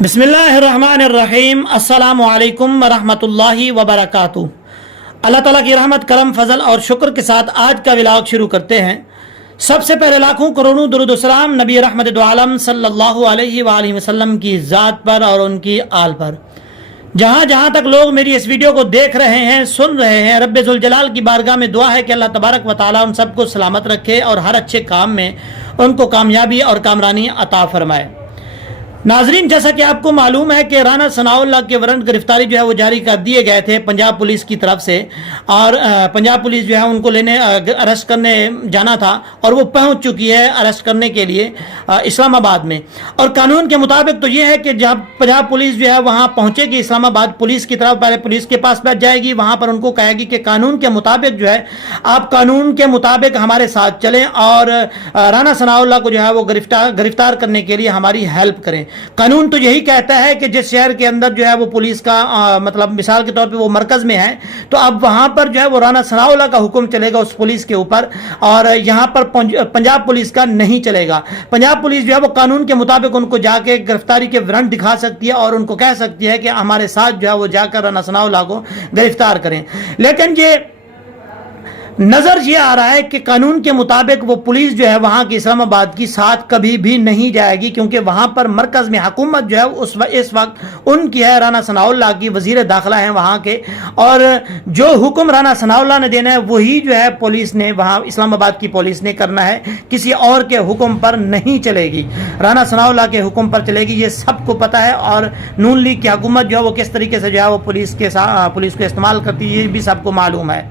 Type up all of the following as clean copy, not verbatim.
بسم اللہ الرحمن الرحیم، السلام علیکم ورحمۃ اللہ وبرکاتہ۔ اللہ تعالیٰ کی رحمت، کرم، فضل اور شکر کے ساتھ آج کا ولاگ شروع کرتے ہیں۔ سب سے پہلے لاکھوں کروڑوں درود و سلام نبی رحمت دو عالم صلی اللہ علیہ وآلہ وسلم کی ذات پر اور ان کی آل پر۔ جہاں تک لوگ میری اس ویڈیو کو دیکھ رہے ہیں، سن رہے ہیں، رب ذوالجلال کی بارگاہ میں دعا ہے کہ اللہ تبارک و تعالیٰ ان سب کو سلامت رکھے اور ہر اچھے کام میں ان کو کامیابی اور کامرانی عطا فرمائے۔ ناظرین، جیسا کہ آپ کو معلوم ہے کہ رانا ثناء اللہ کے وارنٹ گرفتاری جو ہے وہ جاری کر دیے گئے تھے پنجاب پولیس کی طرف سے، اور پنجاب پولیس جو ہے ان کو لینے اریسٹ کرنے جانا تھا اور وہ پہنچ چکی ہے اریسٹ کرنے کے لیے اسلام آباد میں۔ اور قانون کے مطابق تو یہ ہے کہ جب پنجاب پولیس جو ہے وہاں پہنچے گی اسلام آباد پولیس کی طرف، پہلے پولیس کے پاس بیٹھ جائے گی، وہاں پر ان کو کہے گی کہ قانون کے مطابق جو ہے آپ قانون کے مطابق ہمارے ساتھ چلیں اور رانا ثناء اللہ کو جو ہے وہ گرفتار کرنے کے لیے ہماری ہیلپ کریں۔ قانون تو یہی کہتا ہے کہ جس شہر کے اندر جو ہے وہ پولیس کا مطلب مثال کے طور پہ وہ مرکز میں ہے، تو اب وہاں پر جو ہے وہ رانا ثناء اللہ کا حکم چلے گا اس پولیس کے اوپر، اور یہاں پر پنجاب پولیس کا نہیں چلے گا۔ پنجاب پولیس جو ہے وہ قانون کے مطابق ان کو جا کے گرفتاری کے وارنٹ دکھا سکتی ہے اور ان کو کہہ سکتی ہے کہ ہمارے ساتھ جو ہے وہ جا کر رانا ثناء اللہ کو گرفتار کریں۔ لیکن یہ نظر یہ آ رہا ہے کہ قانون کے مطابق وہ پولیس جو ہے وہاں کی اسلام آباد کی ساتھ کبھی بھی نہیں جائے گی، کیونکہ وہاں پر مرکز میں حکومت جو ہے اس وقت ان کی ہے، رانا ثناء اللہ کی وزیر داخلہ ہیں وہاں کے، اور جو حکم رانا ثناء اللہ نے دینا ہے وہی جو ہے پولیس نے وہاں اسلام آباد کی پولیس نے کرنا ہے، کسی اور کے حکم پر نہیں چلے گی، رانا ثناء اللہ کے حکم پر چلے گی۔ یہ سب کو پتہ ہے، اور نون لیگ کی حکومت جو ہے وہ کس طریقے سے جو ہے وہ پولیس کو استعمال کرتی ہے، یہ بھی سب کو معلوم ہے۔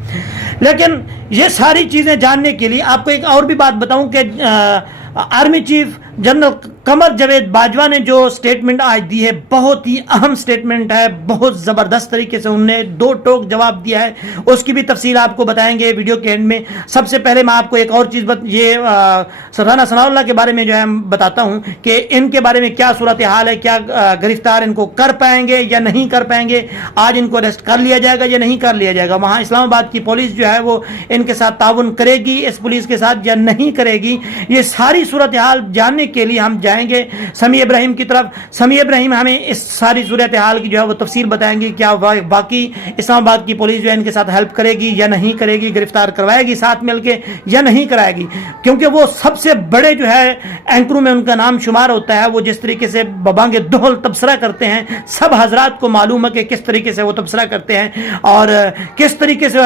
لیکن یہ ساری چیزیں جاننے کے لیے آپ کو ایک اور بھی بات بتاؤں کہ army chief general Qamar Javed Bajwa نے جو سٹیٹمنٹ آج دی ہے، بہت ہی اہم سٹیٹمنٹ ہے، بہت زبردست طریقے سے انہوں نے دو ٹوک جواب دیا ہے، اس کی بھی تفصیل آپ کو بتائیں گے ویڈیو کے اینڈ میں۔ سب سے پہلے میں آپ کو ایک اور چیز یہ رانا ثناء اللہ کے بارے میں جو ہے بتاتا ہوں کہ ان کے بارے میں کیا صورتحال ہے، کیا گرفتار ان کو کر پائیں گے یا نہیں کر پائیں گے، آج ان کو اریسٹ کر لیا جائے گا یا نہیں کر لیا جائے گا، وہاں اسلام آباد کی پولیس جو ہے وہ ان کے ساتھ تعاون کرے گی اس پولیس کے ساتھ یا نہیں کرے گی، یہ ساری صورتحال جاننے کے لیے ہم جائیں گے سمیع ابراہیم کی طرف۔ سمیع ابراہیم ہمیں اس ساری صورتحال کی جو ہے وہ تفصیل بتائیں گی، کیا باقی اسلام آباد کی پولیس جو ہے ان کے ساتھ ہیلپ کرے گی یا نہیں کرے گی، گرفتار کروائے گی ساتھ مل کے یا نہیں کرائے گی، کیونکہ وہ سب سے بڑے جو ہے اینکروں میں ان کا نام شمار ہوتا ہے۔ وہ جس طریقے سے ببانگ دہل تبصرہ کرتے ہیں، سب حضرات کو معلوم ہے کہ کس طریقے سے وہ تبصرہ کرتے ہیں اور کس طریقے سے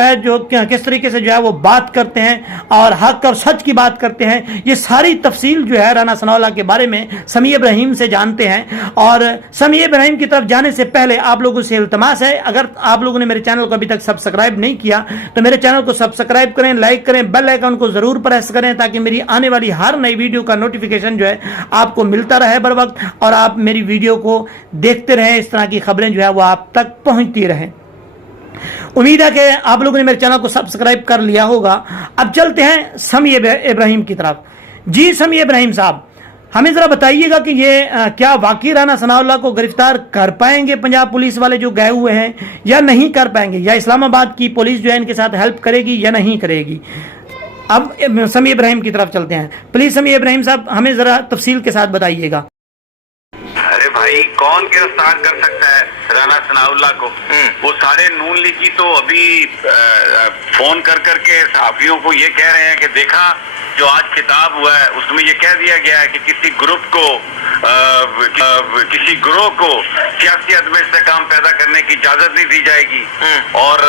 جو ہے وہ بات کرتے ہیں اور حق اور سچ کی بات کرتے ہیں۔ یہ ساری تفصیل جو ہے رانا ثناء اللہ کے بارے میں سمیع ابراہیم سے جانتے ہیں، اور سمیع ابراہیم کی طرف جانے سے پہلے آپ لوگوں سے التماس ہے، اگر آپ لوگوں نے میرے چینل کو ابھی تک سبسکرائب نہیں کیا تو میرے چینل کو سبسکرائب کریں، لائک کریں، بیل آئیکن کو ضرور پریس کریں تاکہ میری آنے والی ہر نئی ویڈیو کا نوٹیفیکیشن جو ہے آپ کو ملتا رہے بر وقت، اور آپ میری ویڈیو کو دیکھتے رہیں، اس طرح کی خبریں جو ہے وہ آپ تک پہنچتی رہیں۔ امید ہے کہ آپ لوگوں نے میرے چینل کو سبسکرائب کر لیا ہوگا۔ اب چلتے ہیں سمیع ابراہیم کی طرف۔ جی سمیع ابراہیم صاحب، ہمیں ذرا بتائیے گا کہ یہ کیا واقعی رانا ثناء اللہ کو گرفتار کر پائیں گے پنجاب پولیس والے جو گئے ہوئے ہیں یا نہیں کر پائیں گے، یا اسلام آباد کی پولیس جو ہے ان کے ساتھ ہیلپ کرے گی یا نہیں کرے گی؟ اب سمیع ابراہیم کی طرف چلتے ہیں۔ پلیز سمیع ابراہیم صاحب ہمیں ذرا تفصیل کے ساتھ بتائیے گا۔ ارے بھائی، کون گرفتار کر سکتا ہے رانا ثناء اللہ کو؟ وہ سارے نون لیگی تو ابھی فون کر کے صحافیوں کو یہ کہہ رہے ہیں کہ دیکھا جو آج خطاب ہوا ہے اس میں یہ کہہ دیا گیا ہے کہ کسی گروہ کو سیاسی عدم استحکام پیدا کرنے کی اجازت نہیں دی جائے گی اور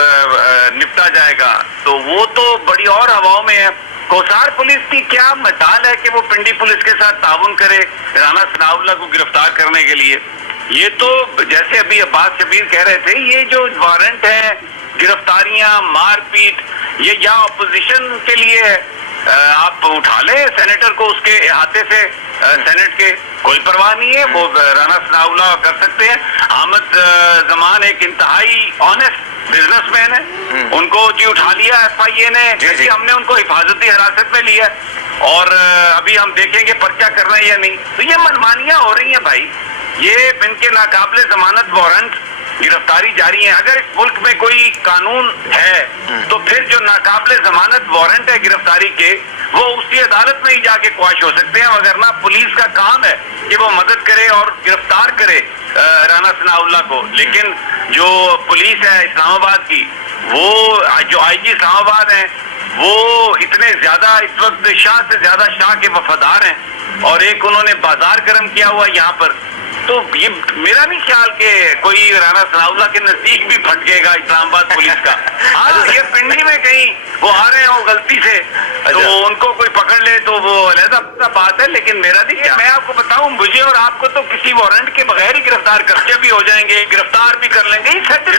نپٹا جائے گا، تو وہ تو بڑی اور ہواؤں میں ہے۔ کوسار پولیس کی کیا مجال ہے کہ وہ پنڈی پولیس کے ساتھ تعاون کرے رانا ثناء اللہ کو گرفتار کرنے کے لیے؟ یہ تو جیسے ابھی عباس شبیر کہہ رہے تھے، یہ جو وارنٹ ہیں، گرفتاریاں، مار پیٹ، یہ یا اپوزیشن کے لیے ہے، آپ اٹھا لیں سینیٹر کو اس کے احاطے سے، سینٹ کے کوئی پرواہ نہیں ہے، وہ رانا ثناء اللہ کر سکتے ہیں۔ احمد زمان ایک انتہائی آنےسٹ بزنس مین ہے، ان کو جی اٹھا لیا ایف آئی اے نے، جیسے ہم نے ان کو حفاظتی حراست میں لیا اور ابھی ہم دیکھیں گے پرچہ کر رہے ہیں یا نہیں۔ تو یہ منمانیاں ہو رہی ہیں بھائی، یہ ان کے ناقابل ضمانت وارنٹ गिरफ्तारी जारी है। अगर इस मुल्क में कोई कानून है तो फिर जो नाकाबिले जमानत वारंट है गिरफ्तारी के, वो उसी अदालत में ही जाके क्वाश हो सकते हैं, मगर ना पुलिस का काम है कि वो मदद करे और गिरफ्तार करे राना सनाउल्लाह को। लेकिन जो पुलिस है इस्लामाबाद की, वो जो आईजी इस्लामाबाद है, वो इतने ज्यादा इस वक्त शाह से ज्यादा शाह के वफादार हैं, और एक उन्होंने बाजार गर्म किया हुआ यहाँ पर। तो ये मेरा नहीं ख्याल कि कोई राना सनाउल्लाह के नजदीक भी भटकेगा इस्लामाबाद पुलिस का। हाँ, ये पिंडी में कहीं वो आ रहे हो गलती से तो उनको कोई पकड़ ले तो वो अलग बात है, लेकिन मेरा नहीं ख्याल। मैं आपको बताऊं, मुझे और आपको तो किसी वारंट के बगैर ही गिरफ्तार करके भी हो जाएंगे, गिरफ्तार भी कर लेंगे।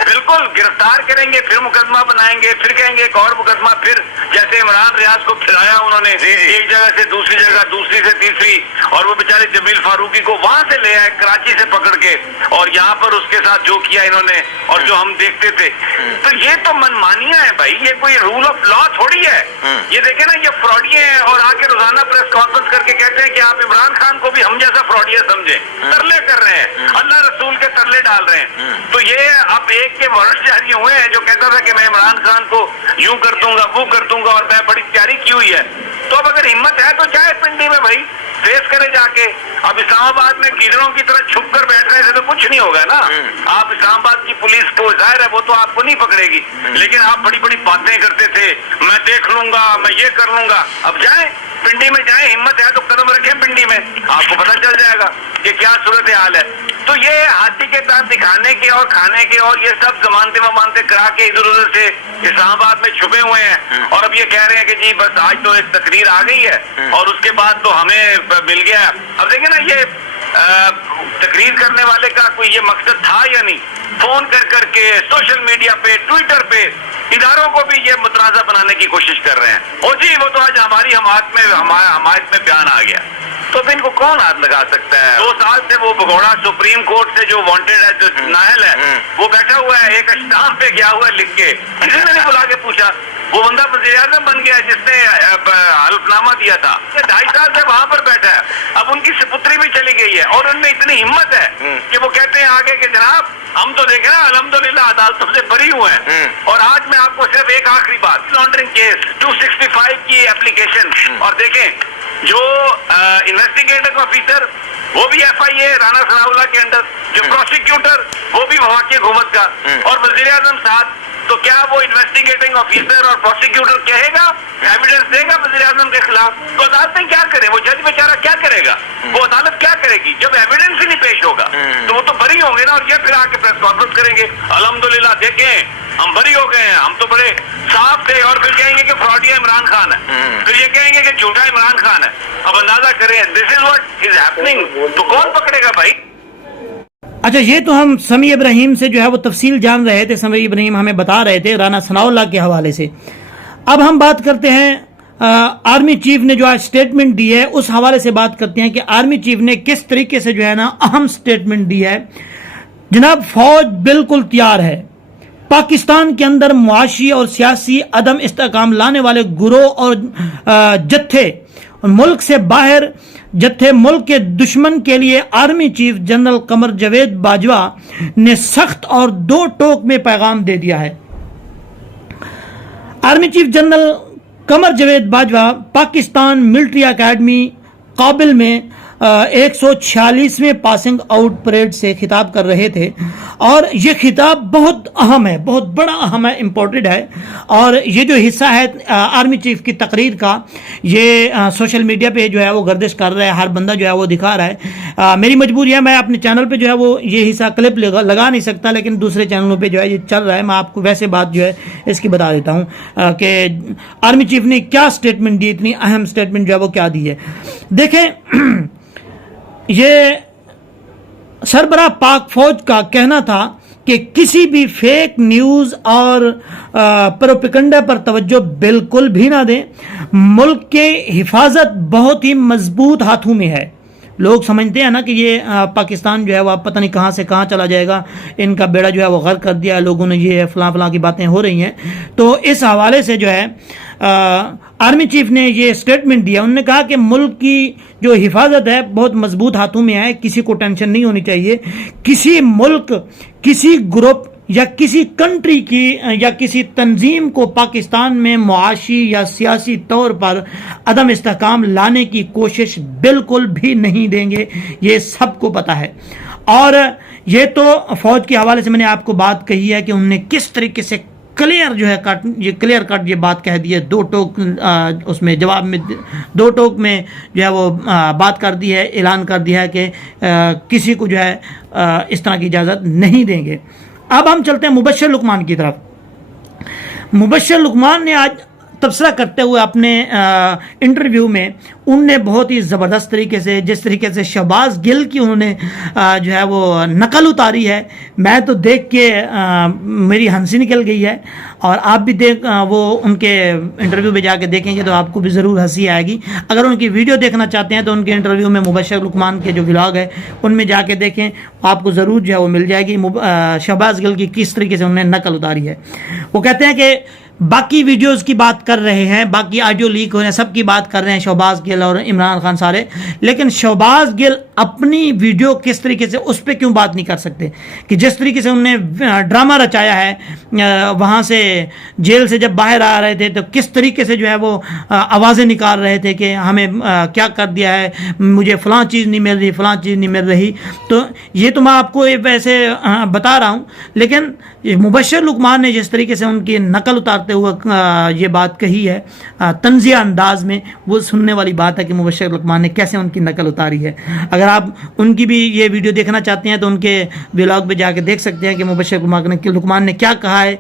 बिल्कुल गिरफ्तार करेंगे, फिर मुकदमा बनाएंगे, फिर कहेंगे एक और मुकदमा, फिर जैसे इमरान रियाज को फिराया उन्होंने एक जगह से दूसरी जगह, दूसरी से तीसरी, और वो बेचारे जमील फारूकी को वहां से ले आए कराची से पकड़ के, और यहाँ पर उसके साथ जो किया इन्होंने और जो हम देखते थे। तो ये तो मनमानियां है भाई, ये कोई रूल ऑफ लॉ थोड़ी है। ये देखे ना, ये फ्रॉडिये हैं, और आके रोजाना प्रेस कॉन्फ्रेंस करके कहते हैं कि आप इमरान खान को भी हम जैसा फ्रॉडिया समझे, तरले कर रहे हैं, अल्लाह रसूल के तरले डाल रहे हैं। तो ये अब एक के वारंट जारी हुए हैं जो कहता था कि मैं इमरान खान को यूं कर दूंगा, वो कर दूंगा, और मैं बड़ी तैयारी की हुई है। तो अब अगर हिम्मत है तो जाए पिंडी में भाई, फेस करे जाके। अब इस्लामाबाद में गिदड़ों की तरह छुप कर बैठने से तो कुछ नहीं होगा ना। आप इस्लामाबाद की पुलिस को, जाहिर है वो तो आपको नहीं पकड़ेगी, लेकिन आप बड़ी बड़ी बातें करते थे, मैं देख लूंगा, मैं ये कर लूंगा। अब जाए पिंडी में, जाए, हिम्मत है तो कदम रखें पिंडी में, आपको पता चल जाएगा कि क्या सूरत हाल है। तो ये हाथी के दांत दिखाने के और खाने के और ये सब जमानते वमानते करा के इधर उधर से इस्लामाबाद में छुपे हुए हैं, और अब ये कह रहे हैं कि जी बस आज तो एक तकरीर आ गई है और उसके बाद तो हमें मिल गया। अब देखिए ना, ये तकरीर करने वाले का कोई ये मकसद था या नहीं? फोन कर करके सोशल मीडिया पे, ट्विटर पे इदारों को भी ये मुतनाज़ा बनाने की कोशिश कर रहे हैं। ओ जी, वो तो आज हमारी हमायत में बयान आ गया, तो फिर इनको कौन हाथ लगा सकता है? 2 साल से वो भगोड़ा सुप्रीम कोर्ट से जो वांटेड है, जो नाहल है, वो बैठा हुआ है, एक स्टाम्प पे गया हुआ है लिख के, किसी ने नहीं बुला के पूछा। वो बंदा वज़ीर-ए-आज़म बन गया जिसने हल्फनामा दिया था, 2.5 साल से वहां पर बैठा है। अब उनकी सुपुत्री भी चली गई है, और उनमें इतनी हिम्मत है कि वो कहते हैं आगे कि जनाब हम तो देखे ना, अल्हम्दुलिल्लाह अदालतों से बरी हुए हैं। और आज मैं आपको सिर्फ एक आखिरी बात, लॉन्ड्रिंग केस 265 की एप्लीकेशन, और देखें जो इन्वेस्टिगेटिंग ऑफिसर वो भी FIA राना सनाउल्लाह के अंडर, जो प्रोसिक्यूटर वो भी वफाकी हुकूमत का, और वज़ीर-ए-आज़म साथ। तो क्या वो इन्वेस्टिगेटिंग ऑफिसर और प्रोसिक्यूटर कहेगा, एविडेंस देगा वज़ीर-ए-आज़म के खिलाफ? तो अदालतें क्या करें? वो जज बेचारा क्या करेगा? वो अदालत क्या करेगी जब एविडेंस ही नहीं पेश होगा? तो वो तो बरी होंगे ना, और ये फिर आके प्रेस कॉन्फ्रेंस करेंगे, अल्हम्दुलिल्लाह देखें हम बरी हो गए हैं, हम तो बड़े साफ थे, और फिर कहेंगे कि फ्रॉडिया इमरान खान है, फिर ये कहेंगे कि झूठा इमरान खान है। अब अंदाजा करें, this is what is happening. तो कौन पकड़ेगा भाई? अच्छा, ये तो हम समी इब्राहिम से जो है वो तफसील जान रहे थे, समी इब्राहिम हमें बता रहे थे राना सनाउल्लाह के हवाले से। अब हम बात करते हैं आर्मी चीफ ने जो आज स्टेटमेंट दी है, उस हवाले से बात करते हैं कि आर्मी चीफ ने किस तरीके से जो है ना अहम स्टेटमेंट दी है। जनाब, फौज बिल्कुल तैयार है। पाकिस्तान के अंदर मुआशी और सियासी अदम इस्तेकाम लाने वाले गुरोह और जत्थे, मुल्क से बाहर जत्थे मुल्क के दुश्मन के लिए army chief general Qamar Javed Bajwa ने सख्त और दो टोक में पैगाम दे दिया है। Army chief general Qamar Javed Bajwa Pakistan military academy काबिल में 146वें पासिंग आउट परेड से खिताब कर रहे थे, और ये खिताब बहुत अहम है, बहुत बड़ा अहम है, इम्पोर्टेंट है। और ये जो हिस्सा है आर्मी चीफ की तकरीर का, ये सोशल मीडिया पे जो है वो गर्दिश कर रहा है, हर बंदा जो है वो दिखा रहा है। मेरी मजबूरी है, मैं अपने चैनल पे जो है वो ये हिस्सा क्लिप लगा नहीं सकता, लेकिन दूसरे चैनलों पे जो है ये चल रहा है। मैं आपको वैसे बात जो है इसकी बता देता हूँ कि आर्मी चीफ ने क्या स्टेटमेंट दी, इतनी अहम स्टेटमेंट जो है वो क्या दी है। देखें, ये सरबराह पाक फौज का कहना था कि किसी भी फेक न्यूज़ और प्रोपेगेंडा पर तवज्जो बिल्कुल भी ना दें। मुल्क के हिफाजत बहुत ही मजबूत हाथों में है। लोग समझते हैं ना कि ये पाकिस्तान जो है वो पता नहीं कहाँ से कहाँ चला जाएगा, इनका बेड़ा जो है वो गर्क कर दिया लोगों ने, ये फलां फलां की बातें हो रही हैं। तो इस हवाले से जो है आर्मी चीफ ने ये स्टेटमेंट दिया। उन्होंने कहा कि मुल्क की जो हिफाजत है बहुत मजबूत हाथों में है, किसी को टेंशन नहीं होनी चाहिए। किसी मुल्क, किसी ग्रुप या किसी कंट्री की या किसी तंजीम को पाकिस्तान में मुआशी या सियासी तौर पर अदम इस्तेहकाम लाने की कोशिश बिल्कुल भी नहीं देंगे, ये सबको पता है। और ये तो फौज के हवाले से मैंने आपको बात कही है कि उन्होंने किस तरीके से क्लियर जो है क्लियर कट ये बात कह दी है। दो टोक उसमें जवाब में, दो टोक में जो है वो बात कर दी है, ऐलान कर दिया है कि किसी को जो है इस तरह की इजाज़त नहीं देंगे। अब हम चलते हैं मुबश्शिर लुकमान की तरफ। मुबश्शिर लुकमान ने आज तबसरा करते हुए अपने इंटरव्यू में उनने बहुत ही ज़बरदस्त तरीके से, जिस तरीके से शहबाज गिल की उन्होंने जो है वो नकल उतारी है, मैं तो देख के मेरी हंसी निकल गई है। और आप भी वो उनके इंटरव्यू में जाके देखेंगे तो आपको भी ज़रूर हंसी आएगी। अगर उनकी वीडियो देखना चाहते हैं तो उनके इंटरव्यू में मुबश्शिर लुकमान के जो व्लॉग है उनमें जाके देखें, आपको ज़रूर जो है वो मिल जाएगी शहबाज गिल की किस तरीके से उन्होंने नकल उतारी है। वो कहते हैं कि बाकी वीडियोस की बात कर रहे हैं, बाकी ऑडियो लीक हो रहे हैं, सब की बात कर रहे हैं शहबाज गिल और इमरान खान सारे, लेकिन शहबाज गिल अपनी वीडियो किस तरीके से उस पर क्यों बात नहीं कर सकते कि जिस तरीके से उन्होंने ड्रामा रचाया है वहाँ से जेल से जब बाहर आ रहे थे तो किस तरीके से जो है वो आवाज़ें निकाल रहे थे कि हमें क्या कर दिया है, मुझे फ़लाँ चीज़ नहीं मिल रही, फ़लाँ चीज़ नहीं मिल रही। तो ये तो मैं आपको वैसे बता रहा हूँ, लेकिन मुबश्शिर लुकमान ने जिस तरीके से उनकी नकल उतारते हुए ये बात कही है तंज़िया अंदाज में, वो सुनने वाली बात है कि मुबश्शिर लुकमान ने कैसे उनकी नकल उतारी है। अगर आप उनकी भी ये वीडियो देखना चाहते हैं तो उनके व्लॉग पे जाके देख सकते हैं कि मुबश्शिर लुकमान ने क्या कहा है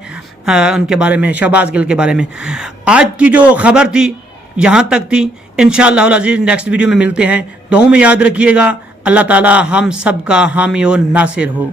उनके बारे में, शहबाज गिल के बारे में। आज की जो खबर थी यहाँ तक थी। इंशाअल्लाह अज़ीज़ नेक्स्ट वीडियो में मिलते हैं। दुआ में याद रखिएगा। अल्लाह ताला हम सब का हामी और नासिर हो।